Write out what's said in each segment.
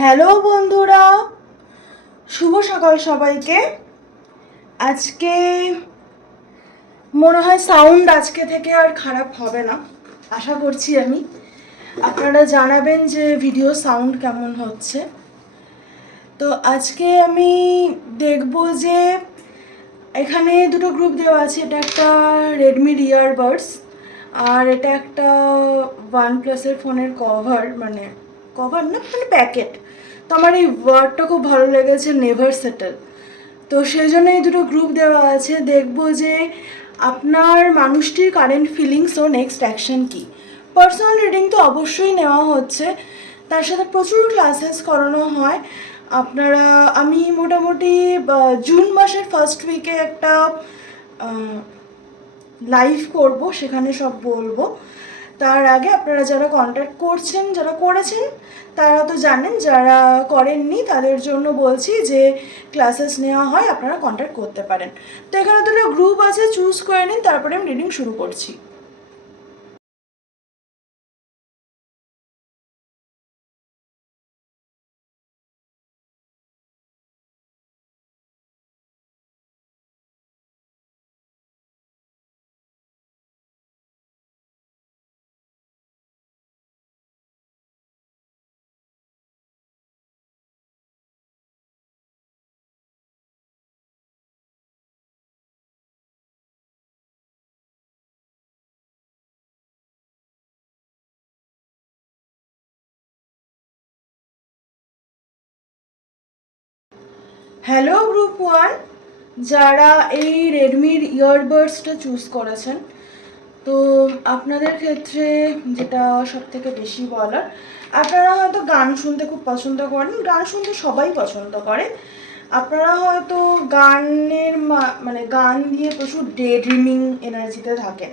Hello বন্ধুরা, শুভ সকাল সবাইকে। আজকে মনে হয় সাউন্ড আজকে থেকে আর খারাপ হবে না, আশা করছি আমি। আপনারা জানাবেন যে ভিডিও সাউন্ড কেমন হচ্ছে। তো আজকে আমি দেখব যে এখানে দুটো গ্রুপ দেওয়া আছে, এটা একটা রেডমির ইয়ারবাডস আর এটা একটা ওয়ান প্লাসের ফোনের কভার মানে কভার না মানে প্যাকেট তো আমার এই ওয়ার্ডটা খুব ভালো লেগেছে নেভার সেটেল তো সেই জন্য এই দুটো গ্রুপ দেওয়া আছে। দেখব যে আপনার মানুষটির কারেন্ট ফিলিংস ও নেক্সট অ্যাকশন কী। পার্সোনাল রিডিং তো অবশ্যই নেওয়া হচ্ছে। তার সাথে প্রচুর ক্লাসেস করানো হয়। আপনারা, আমি মোটামুটি জুন মাসের ফার্স্ট উইকে একটা লাইভ করব, সেখানে সব বলব। তার আগে আপনারা যারা কন্ট্যাক্ট করছেন, যারা করেছেন, তারা তো জানেন, যারা করেননি, তাদের জন্য বলছি যে ক্লাসেস নেওয়া হয়, আপনারা কন্ট্যাক্ট করতে পারেন। তো এখানে দুটো গ্রুপ আছে চুজ করে নিন, তারপরে আমি রিডিং শুরু করছি। হ্যালো গ্রুপ ওয়ান যারা এই রেডমির ইয়ারবাডসটা চুজ করেছেন, তো আপনাদের ক্ষেত্রে যেটা সব থেকে বেশি বলার, আপনারা হয়তো গান শুনতে খুব পছন্দ করেন, গান শুনতে সবাই পছন্দ করে। আপনারা হয়তো গানের মানে গান দিয়ে প্রচুর ডে ড্রিমিং এনার্জিতে থাকেন।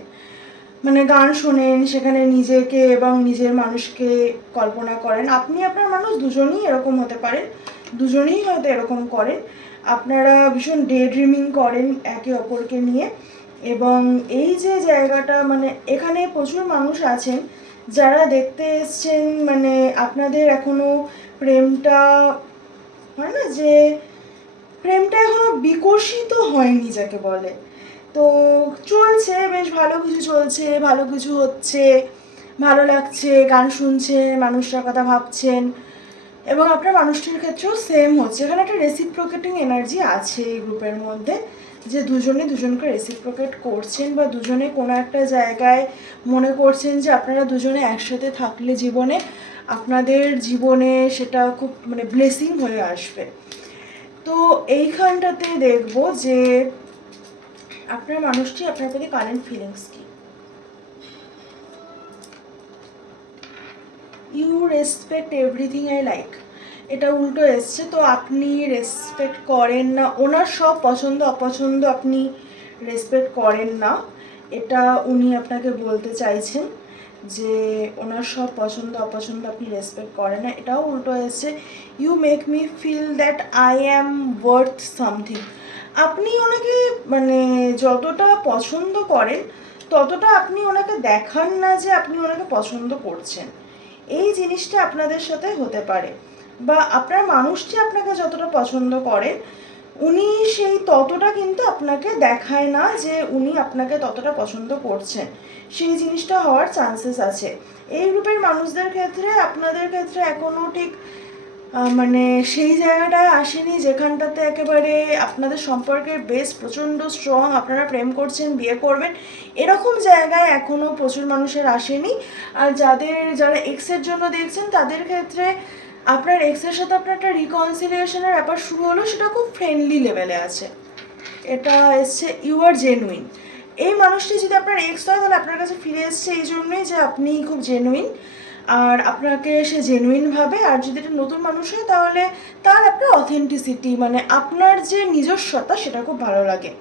মানে গান শোনেন, সেখানে নিজেকে এবং নিজের মানুষকে কল্পনা করেন। আপনি আপনার মানুষ দুজনেই এরকম হতে পারেন। দুজনেই হয়তো এরকম করেন। আপনারা ভীষণ ডে ড্রিমিং করেন একে অপরকে নিয়ে। এবং এই যে জায়গাটা মানে এখানে প্রচুর মানুষ আছেন যারা দেখতে এসছেন মানে আপনাদের এখনও প্রেমটা, হয় না যে প্রেমটা এখনও বিকশিত হয়নি যাকে বলে। তো চলছে, বেশ ভালো কিছু চলছে, ভালো কিছু হচ্ছে, ভালো লাগছে, গান শুনছে মানুষটার কথা ভাবছেন। এবং আপনার মানুষটির ক্ষেত্রেও সেম হচ্ছে। এখানে একটা রেসিপ্রোকেটিং এনার্জি আছে এই গ্রুপের মধ্যে, যে দুজনে দুজনকে রেসিপ্রোকেট করছেন বা দুজনে কোনো একটা জায়গায় মনে করছেন যে আপনারা দুজনে একসাথে থাকলে জীবনে আপনাদের জীবনে সেটা খুব মানে ব্লেসিং হয়ে আসবে। তো এইখানটাতে দেখব যে আপনার মানুষটি আপনার প্রতি কারেন্ট ফিলিংস কি? You respect everything I like এটা উল্টো এসছে, তো আপনি রেসপেক্ট করেন না। ওনার সব পছন্দ, অপছন্দ আপনি রেসপেক্ট করেন না। এটা উনি আপনাকে বলতে চাইছেন যে ওনার সব পছন্দ, অপছন্দ আপনি রেসপেক্ট করেন না। এটাও উল্টো এসছে you make me feel that I am worth something আপনি ওনাকে মানে যতটা পছন্দ করেন, ততটা আপনি ওনাকে দেখান না যে আপনি ওনাকে পছন্দ করছেন। এই জিনিসটা আপনাদের সাথে হতে পারে। বা আপনার মানুষটি আপনাকে যতটা পছন্দ করে, উনি সেই ততটা কিন্তু আপনাকে দেখায় না যে উনি আপনাকে ততটা পছন্দ করছেন সেই জিনিসটা হওয়ার চান্সেস আছে। এই গ্রুপের মানুষদের ক্ষেত্রে, আপনাদের ক্ষেত্রে এখনও ঠিক মানে সেই জায়গাটায় আসেনি যেখানটাতে একেবারে আপনাদের সম্পর্কের বেশ প্রচণ্ড স্ট্রং আপনারা প্রেম করছেন, বিয়ে করবেন, এরকম জায়গায় এখনও প্রচুর মানুষের আসেনি। আর যাদের, যারা এক্সের জন্য দেখছেন, তাদের ক্ষেত্রে আপনার এক্সের সাথে আপনার একটা রিকনসিলিয়েশনের ব্যাপার শুরু হলো, সেটা খুব ফ্রেন্ডলি লেভেলে আছে। এটা এসছে ইউ আর জেনুইন এই মানুষটি যদি আপনার এক্স হয়, তাহলে আপনার কাছে ফিরে এসছে এই জন্যই যে আপনি খুব জেনুইন আর আপনাকে সে জেনুইনভাবে আর যদি এটা নতুন মানুষ হয় তাহলে তার আপনার অথেন্টিসিটি মানে আপনার যে নিজস্বতা সেটা খুব ভালো লাগে।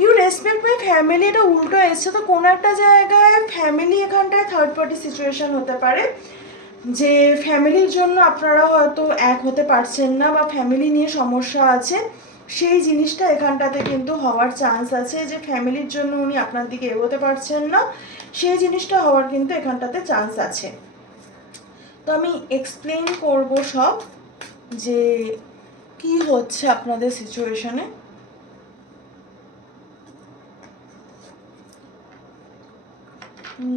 ইউ রেসপেক্ট মাই ফ্যামিলি এটা উল্টো এসছে। তো কোনো একটা জায়গায় ফ্যামিলি এখানটায় থার্ড পার্টি সিচুয়েশান হতে পারে, যে ফ্যামিলির জন্য আপনারা হয়তো এক হতে পারছেন না বা ফ্যামিলি নিয়ে সমস্যা আছে, সেই জিনিসটা এখানটাতে কিন্তু হওয়ার চান্স আছে যে ফ্যামিলির জন্য উনি আপনার দিকে এগোতে পারছেন না, সেই জিনিসটা হওয়ার কিন্তু এখানটাতে চান্স আছে। তো আমি এক্সপ্লেন করব সব যে কি হচ্ছে আপনাদের সিচুয়েশনে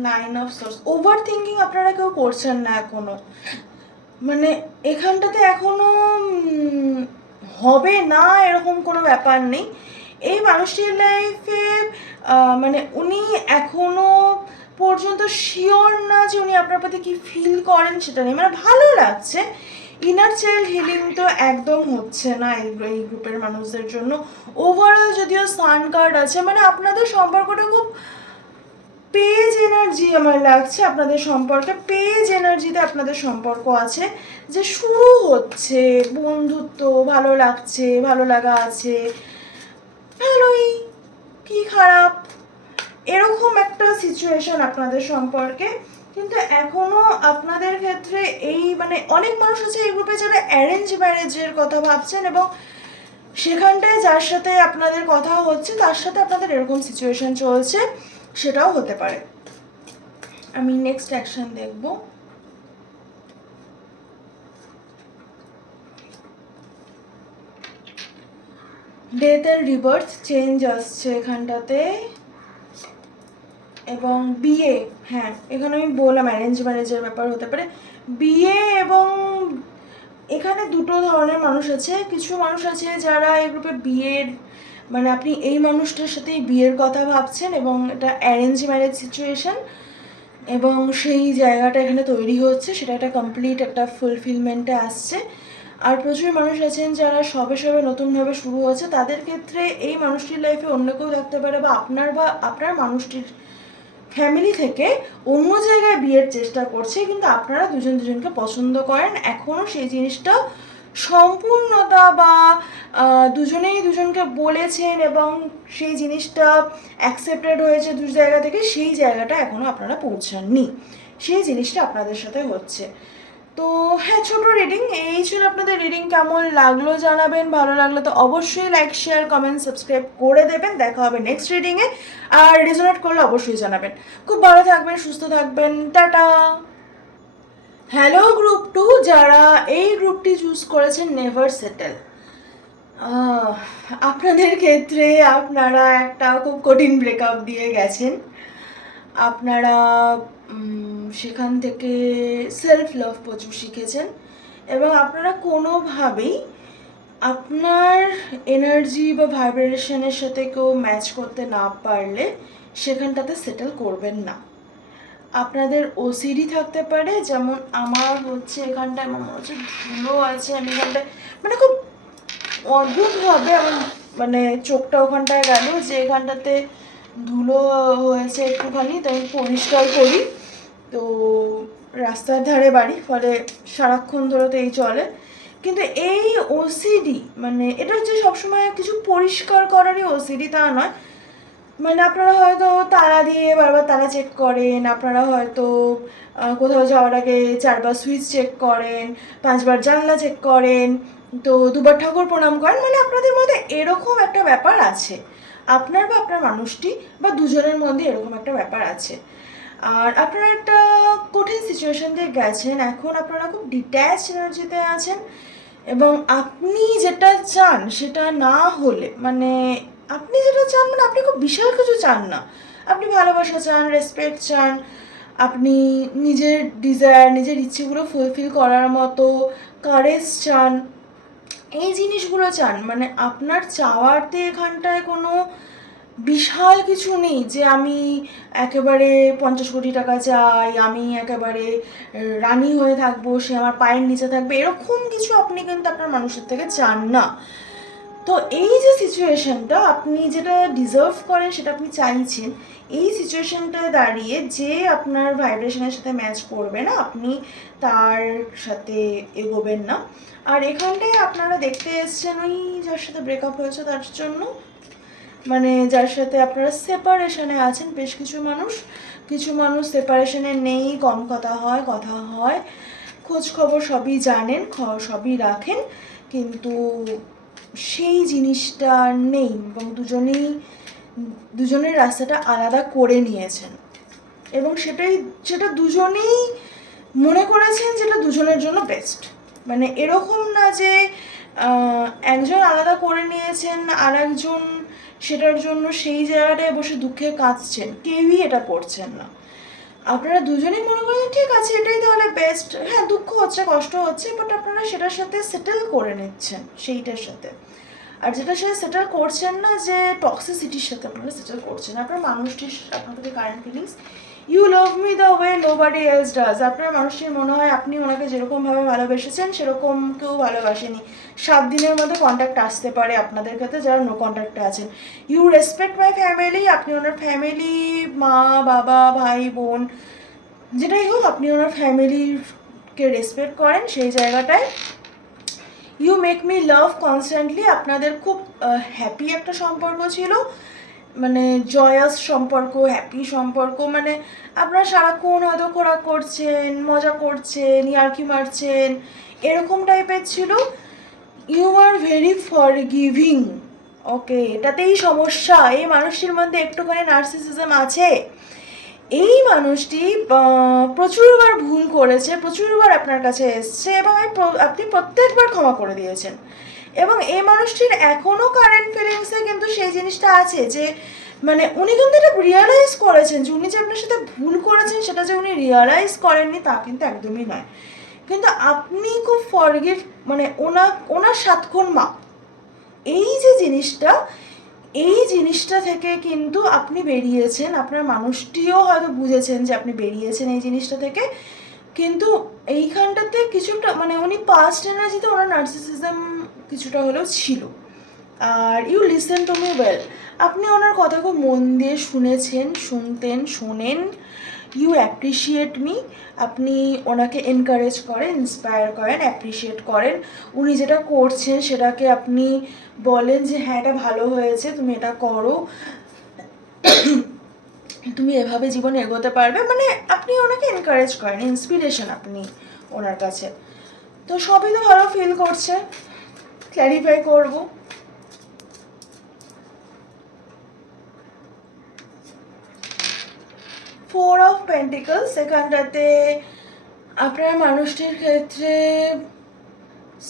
nine of swords overthinking আপনারা কেউ করছেন না এখনও। মানে এখানটাতে এখনও হবে না এরকম কোনো ব্যাপার নেই। এই মানুষটির লাইফে মানে উনি এখনও পর্যন্ত শিওর না যে উনি আপনার প্রতি কি ফিল করেন সেটা নেই। মানে ভালো লাগছে। ইনার চাইল্ড হিলিং তো একদম হচ্ছে না এই এই গ্রুপের মানুষদের জন্য। ওভারঅল যদিও সান কার্ড আছে মানে আপনাদের সম্পর্কটা খুব পেজ এনার্জি আমার লাগছে। আপনাদের সম্পর্কে পেজ এনার্জিতে আপনাদের সম্পর্ক আছে। যে শুরু হচ্ছে, বন্ধুত্ব, ভালো লাগছে, ভালো লাগা আছে। ভালোই, কি খারাপ? এরকম একটা সিচুয়েশন আপনাদের সম্পর্কে। কিন্তু এখনও আপনাদের ক্ষেত্রে এই মানে অনেক মানুষ আছে এই গ্রুপে যারা অ্যারেঞ্জ ম্যারেজের কথা ভাবছেন এবং সেখানটায় যার সাথে আপনাদের কথা হচ্ছে, তার সাথে আপনাদের এরকম সিচুয়েশন চলছে, সেটাও হতে পারে। আমি নেক্সট অ্যাকশন দেখব। ডেথ অ্যান্ড রিভার্স চেঞ্জ আসছে এখানটাতে। এবং বিয়ে হ্যাঁ এখানে আমি বললাম অ্যারেঞ্জ ম্যারেজের ব্যাপার হতে পারে। বিয়ে এবং এখানে দুটো ধরনের মানুষ আছে। কিছু মানুষ আছে যারা এই গ্রুপে বিয়ের মানে আপনি এই মানুষটার সাথেই বিয়ের কথা ভাবছেন এবং এটা অ্যারেঞ্জ ম্যারেজ সিচুয়েশন এবং সেই জায়গাটা এখানে তৈরি হচ্ছে। সেটা একটা কমপ্লিট একটা ফুলফিলমেন্টে আসছে। আর প্রচুর মানুষ আছেন যারা সবে সবে নতুনভাবে শুরু হচ্ছে তাদের ক্ষেত্রে এই মানুষটির লাইফে অন্য কেউ থাকতে পারে বা আপনার বা আপনার মানুষটির ফ্যামিলি থেকে অন্য জায়গায় বিয়ের চেষ্টা করছে, কিন্তু আপনারা দুজন দুজনকে পছন্দ করেন। এখনও সেই জিনিসটা সম্পূর্ণতা বা দুজনেই দুজনকে বলেছেন এবং সেই জিনিসটা অ্যাকসেপ্টেড হয়েছে দু জায়গা থেকে, সেই জায়গাটা এখনও আপনারা পৌঁছাননি। সেই জিনিসটা আপনাদের সাথে হচ্ছে। তো হ্যাঁ ছোট রিডিং এই ছিল আপনাদের রিডিং কেমন লাগল জানাবেন, ভালো লাগল তো অবশ্যই লাইক শেয়ার কমেন্ট সাবস্ক্রাইব করে দেবেন। দেখা হবে নেক্সট রিডিংয়ে আর রেজোনেট করলে অবশ্যই জানাবেন। খুব ভালো থাকবেন, সুস্থ থাকবেন, টাটা। হ্যালো গ্রুপ টু যারা এই গ্রুপটি চুজ করেছেন নেভার সেটেল আপনাদের ক্ষেত্রে আপনারা একটা খুব কঠিন ব্রেকআপ দিয়ে গেছেন। আপনারা সেখান থেকে সেলফ লাভ প্রচুর শিখেছেন এবং আপনারা কোনোভাবেই আপনার এনার্জি বা ভাইব্রেশনের সাথে কেউ ম্যাচ করতে না পারলে সেখানটাতে সেটেল করবেন না। আপনাদের ওসিডি থাকতে পারে, যেমন আমার হচ্ছে এখানটায় আমার মনে হচ্ছে ধুলো আছে, আমি এখানটায় মানে খুব অদ্ভুতভাবে আমার মানে চোখটা ওখানটায় গেল যে এখানটাতে ধুলো হয়েছে একটুখানি, তাই পরিষ্কার করি। তো রাস্তার ধারে বাড়ি, ফলে সারাক্ষণ ধরে তো এই চলে। কিন্তু এই ওসিডি মানে এটা হচ্ছে সবসময় কিছু পরিষ্কার করারই ওসিডি তা নয়। মানে আপনারা হয়তো তালা দিয়ে বারবার তালা চেক করেন, আপনারা হয়তো কোথাও যাওয়ার আগে চারবার সুইচ চেক করেন, পাঁচবার জানলা চেক করেন, তো দুবার ঠাকুর প্রণাম করেন। মানে আপনাদের মধ্যে এরকম একটা ব্যাপার আছে। আপনার বা আপনার মানুষটি বা দুজনের মধ্যে এরকম একটা ব্যাপার আছে। আর আপনারা একটা কঠিন সিচুয়েশান দিয়ে গেছেন। এখন আপনারা খুব ডিট্যাচ এনার্জিতে আছেন এবং আপনি যেটা চান সেটা না হলে মানে আপনি যেটা চান মানে আপনি খুব বিশাল কিছু চান না। আপনি ভালোবাসা চান রেসপেক্ট চান, আপনি নিজের ডিজায়ার নিজের ইচ্ছেগুলো ফুলফিল করার মতো কারেজ চান। এই জিনিসগুলো চান মানে আপনার চাওয়াতে এখানটায় কোনো বিশাল কিছু নেই যে আমি একেবারে পঞ্চাশ কোটি টাকা চাই, আমি একেবারে রানী হয়ে থাকব, সে আমার পায়ের নিচে থাকবে, এরকম কিছু আপনি কিন্তু আপনার মানুষের থেকে চান না। তো এই যে সিচুয়েশনটা আপনি যেটা ডিজার্ভ করেন, সেটা আপনি চাইছেন, এই সিচুয়েশনটায় দাঁড়িয়ে যে আপনার ভাইব্রেশনের সাথে ম্যাচ করবে না, আপনি তার সাথে এগোবেন না। আর এখানটায় আপনারা দেখতে এসছেন ওই যার সাথে ব্রেকআপ হয়েছে তার জন্য। মানে যার সাথে আপনারা সেপারেশনে আছেন, বেশ কিছু মানুষ। কিছু মানুষ সেপারেশনে নেই, কম কথা হয় কথা হয়। খোঁজ খবর সবই জানেন সবই রাখেন। কিন্তু সেই জিনিসটা নেই এবং দুজনেই, দুজনের রাস্তাটা আলাদা করে নিয়েছেন। এবং সেটাই, সেটা দুজনেই মনে করেছেন যেটা দুজনের জন্য বেস্ট মানে এরকম না যে একজন আলাদা করে নিয়েছেন আর একজন সেটার জন্য সেই জায়গাটায় বসে দুঃখে কাঁদছেন। কেউই এটা করছেন না। আপনারা দুজনেই মনে করেন, ঠিক আছে, এটাই তাহলে বেস্ট হ্যাঁ দুঃখ হচ্ছে, কষ্ট হচ্ছে বাট আপনারা সেটার সাথে সেটেল করে নিচ্ছেন, সেইটার সাথে। আর যেটা সাথে সেটেল করছেন না যে টক্সিসিটির সাথে আপনারা সেটেল করছেন আপনার মানুষটির আপনাদের current feelings you love me the way nobody else does আপনার মানুষের মনে হয় আপনি ওনাকে যেরকমভাবে ভালোবেসেছেন, সেরকম কেউ ভালোবাসেনি। সাত দিনের মধ্যে কন্ট্যাক্ট আসতে পারে আপনাদের ক্ষেত্রে যারা নো কন্ট্যাক্টে আছেন। ইউ রেসপেক্ট মাই ফ্যামিলি আপনি ওনার ফ্যামিলি মা, বাবা, ভাই, বোন, যেটাই হোক আপনি ওনার ফ্যামিলিকে রেসপেক্ট করেন সেই জায়গাটায়। You make me love constantly আপনাদের খুব হ্যাপি একটা সম্পর্ক ছিল। মানে জয়াস সম্পর্ক হ্যাপি সম্পর্ক মানে আপনারা সারাক্ষণ হয়তো খোরাক করছেন, মজা করছেন, ইয়ার্কি মারছেন, এরকম টাইপের ছিল। You are very forgiving okay এটাতেই সমস্যা। এই মানুষটির মধ্যে একটুখানি নার্সিসিজম আছে। এই মানুষটি প্রচুরবার ভুল করেছে, প্রচুরবার আপনার কাছে এসছে এবং আপনি প্রত্যেকবার ক্ষমা করে দিয়েছেন। এবং এই মানুষটির এখনও কারেন্ট ফিলিংসে কিন্তু সেই জিনিসটা আছে যে মানে উনি কিন্তু এটা রিয়ালাইজ করেছেন যে উনি যে আপনার সাথে ভুল করেছেন সেটা যে উনি রিয়ালাইজ করেননি তা কিন্তু একদমই নয়। কিন্তু আপনি খুব ফরগিভ মানে ওনা, ওনার সাতক্ষণ মা এই যে জিনিসটা, এই জিনিসটা থেকে কিন্তু আপনি বেরিয়েছেন, আপনার মানুষটিও হয়তো বুঝেছেন যে আপনি বেরিয়েছেন এই জিনিসটা থেকে। কিন্তু এইখানটাতে কিছুটা মানে উনি পাস্ট এনার্জিতে ওনার নার্সিসিজম কিছুটা হলেও ছিল। আর you listen to me well আপনি ওনার কথা খুব মন দিয়ে শুনেছেন, শুনতেন, শোনেন। ইউ অ্যাপ্রিসিয়েট মি আপনি ওনাকে এনকারেজ করেন ইন্সপায়ার করেন অ্যাপ্রিসিয়েট করেন। উনি যেটা করছেন সেটাকে আপনি বলেন যে হ্যাঁ এটা ভালো হয়েছে, তুমি এটা করো। তুমি এভাবে জীবনে এগোতে পারবে। মানে আপনি ওনাকে এনকারেজ করেন ইন্সপিরেশন আপনি ওনার কাছে। তো সবই তো ভালো ফিল করছে। ক্ল্যারিফাই করব। ফোর অফ পেন্টিকলস এখানটাতে আপনার মানুষটির ক্ষেত্রে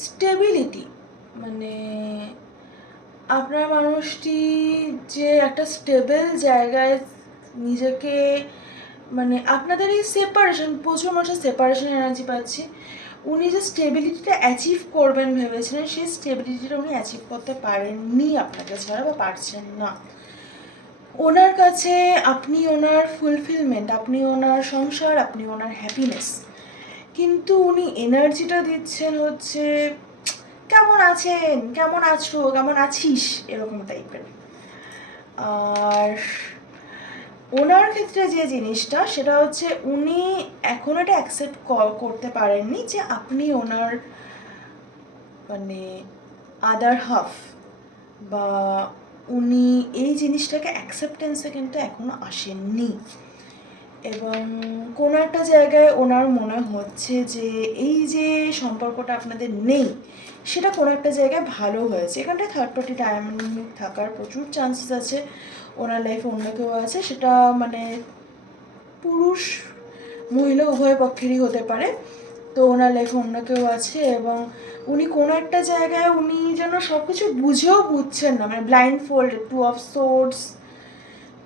স্টেবিলিটি মানে আপনার মানুষটি যে একটা স্টেবল জায়গায় নিজেকে মানে আপনাদের এই সেপারেশন প্রচুর মানুষের সেপারেশন এনার্জি পাচ্ছি। উনি যে স্টেবিলিটিটা অ্যাচিভ করবেন ভেবেছিলেন, সেই স্টেবিলিটিটা উনি অ্যাচিভ করতে পারেননি আপনাকে ছাড়া বা পারছেন না। ওনার কাছে আপনি ওনার ফুলফিলমেন্ট আপনি ওনার সংসার, আপনি ওনার হ্যাপিনেস কিন্তু উনি এনার্জিটা দিচ্ছেন হচ্ছে, কেমন আছেন? কেমন আছো? কেমন আছিস? এরকম টাইপের আর ওনার ক্ষেত্রে যে জিনিসটা, সেটা হচ্ছে উনি এখন এটা অ্যাকসেপ্ট করতে পারেননি যে আপনি ওনার মানে আদার হাফ বা উনি এই জিনিসটাকে অ্যাকসেপ্টেন্সে কিন্তু এখনও আসেননি। এবং কোনো একটা জায়গায় ওনার মনে হচ্ছে যে এই যে সম্পর্কটা আপনাদের নেই, সেটা কোনো একটা জায়গায় ভালো হয়েছে। এখানটায় থার্ড পার্টি ডায়মন্ড থাকার প্রচুর চান্সেস আছে, ওনার লাইফে অন্য কেউ আছে, সেটা মানে পুরুষ মহিলা উভয় পক্ষেরই হতে পারে। তো ওনার লাইফে অন্য কেউ আছে এবং উনি কোনো একটা জায়গায় উনি যেন সব কিছু বুঝেও বুঝছেন না মানে blindfold two of source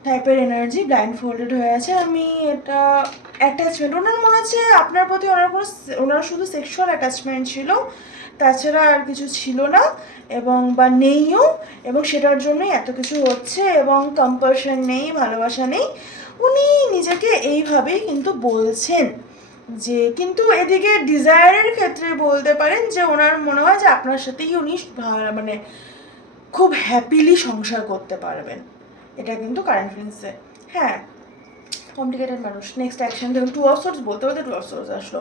টাইপের এনার্জি ব্লাইন্ড ফোল্ডেড হয়ে আছে। আমি এটা অ্যাটাচমেন্ট ওনার মনে হচ্ছে আপনার প্রতি ওনার কোনো ওনার শুধু সেক্সুয়াল অ্যাটাচমেন্ট ছিল, তাছাড়া আর কিছু ছিল না, এবং বা নেইও, এবং সেটার জন্যই এত কিছু হচ্ছে, এবং কম্পালশন নেই, ভালোবাসা নেই। উনি নিজেকে এইভাবেই কিন্তু বলছেন যে, কিন্তু এদিকে ডিজায়ারের ক্ষেত্রে বলতে পারেন যে, ওনার মনে হয় যে আপনার সাথেই উনি মানে খুব হ্যাপিলি সংসার করতে পারবেন। এটা কিন্তু কারেন্ট ফিলিংসে হ্যাঁ কমপ্লিকেটেড মানুষ। নেক্সট অ্যাকশন দেখুন টু অফ সোর্স বলতে বলতে টু অফ সোর্স আসলো।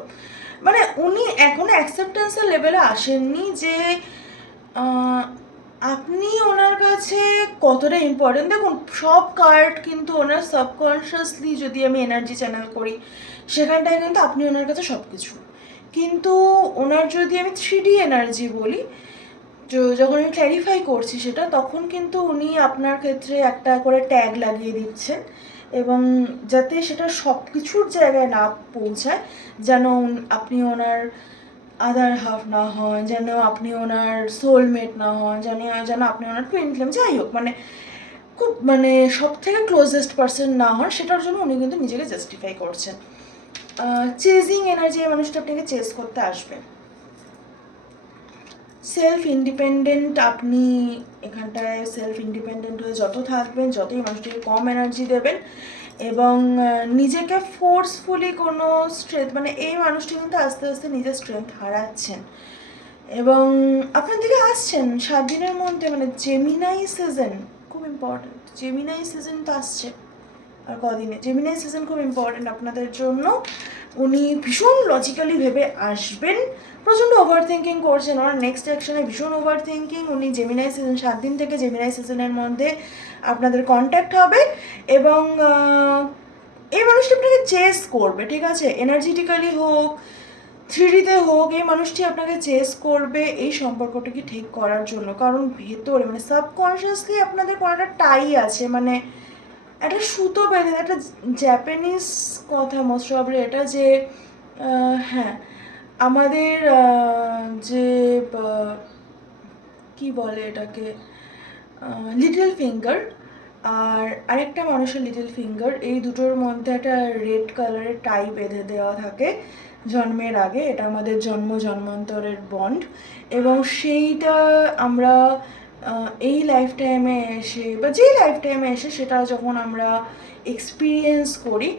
মানে উনি এখনও অ্যাকসেপ্টেন্সের লেভেলে আসেননি যে আপনি ওনার কাছে কতটা ইম্পর্টেন্ট দেখুন, সব কার্ড কিন্তু ওনার সাবকনশিয়াসলি যদি আমি এনার্জি চ্যানেল করি, সেখানটায় কিন্তু আপনি ওনার কাছে সব কিছু কিন্তু ওনার যদি আমি থ্রি এনার্জি বলি যখন আমি ক্ল্যারিফাই করছি সেটা, তখন কিন্তু উনি আপনার ক্ষেত্রে একটা করে ট্যাগ লাগিয়ে দিচ্ছেন এবং যাতে সেটা সব কিছুর জায়গায় না পৌঁছায়, যেন আপনি ওনার আদার হাফ না হন, যেন আপনি ওনার সোলমেট না হন, যেন যেন আপনি ওনার টুইন ফ্লেম যাই হোক মানে খুব মানে সব থেকে ক্লোজেস্ট পার্সন না হন, সেটার জন্য উনি কিন্তু নিজেকে জাস্টিফাই করছেন। চেজিং এনার্জি মানুষটা আপনাকে চেস করতে আসবে। সেলফ ইন্ডিপেন্ডেন্ট আপনি এখানটায় সেলফ ইন্ডিপেন্ডেন্ট হয়ে যত থাকবেন, যতই মানুষটিকে কম এনার্জি দেবেন এবং নিজেকে ফোর্সফুলি কোনো স্ট্রেংথ মানে এই মানুষটি কিন্তু আস্তে আস্তে নিজের স্ট্রেংথ হারাচ্ছেন। এবং আপনার দিকে আসছেন, সাত দিনের মধ্যে মানে জেমিনাই সিজন খুব ইম্পর্ট্যান্ট জেমিনাই সিজন তো আসছে, আর কদিনে? জেমিনাই সিজন খুব ইম্পর্ট্যান্ট আপনাদের জন্য। উনি ভীষণ লজিক্যালি ভেবে আসবেন। প্রচণ্ড ওভার থিঙ্কিং করছেন। ওনার নেক্সট অ্যাকশনে ভীষণ ওভার থিঙ্কিং উনি জেমিনাই সিজন সাত দিন থেকে জেমিনাই সিজনের মধ্যে আপনাদের কন্ট্যাক্ট হবে এবং এই মানুষটি আপনাকে চেস করবে, ঠিক আছে? এনার্জেটিক্যালি হোক থ্রিডিতে হোক, এই মানুষটি আপনাকে চেস করবে এই সম্পর্কটাকে ঠিক করার জন্য। কারণ ভেতরে মানে সাবকনশিয়াসলি আপনাদের কোনো একটা টাই আছে। মানে একটা সুতো বেঁধে একটা জ্যাপানিজ কথা মোস্ট প্রবলি এটা যে হ্যাঁ আমাদের যে কি বলে এটাকে লিটল ফিঙ্গার আর আরেকটা মানুষের লিটল ফিঙ্গার এই দুটোর মধ্যে একটা রেড কালারের টাই বেঁধে দেওয়া থাকে জন্মের আগে, এটা আমাদের জন্ম জন্মান্তরের বন্ড এবং সেইটা আমরা এই লাইফ টাইমে এসে বা যেই লাইফ টাইমে এসে সেটা যখন আমরা এক্সপিরিয়েন্স করি,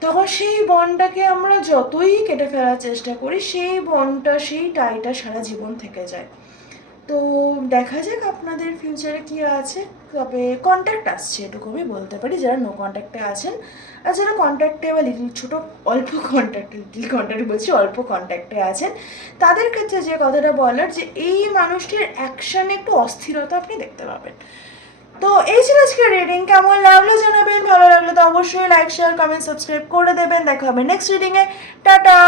তখন সেই বনটাকে আমরা যতই কেটে ফেলার চেষ্টা করি, সেই বনটা সেই টাইটা সারা জীবন থেকে যায়। তো দেখা যাক আপনাদের ফিউচারে কি আছে। তবে কন্ট্যাক্ট আসছে এটুকু আমি বলতে পারি। যারা নো কন্ট্যাক্টে আছেন, আর যারা কন্ট্যাক্টে বা লিটিল ছোটো, অল্প কন্ট্যাক্টে লিটিল কন্ট্যাক্ট বলছি, অল্প কন্ট্যাক্টে আছেন, তাদের ক্ষেত্রে যে কথাটা বলার, যে এই মানুষটির অ্যাকশানে একটু অস্থিরতা আপনি দেখতে পাবেন। তো এই ছিল আজকে রিডিং কেমন লাগল জানাবেন? ভালো লাগল তো অবশ্যই লাইক শেয়ার কমেন্ট সাবস্ক্রাইব করে দেবেন। দেখা হবে নেক্সট রিডিংয়ে টাটা!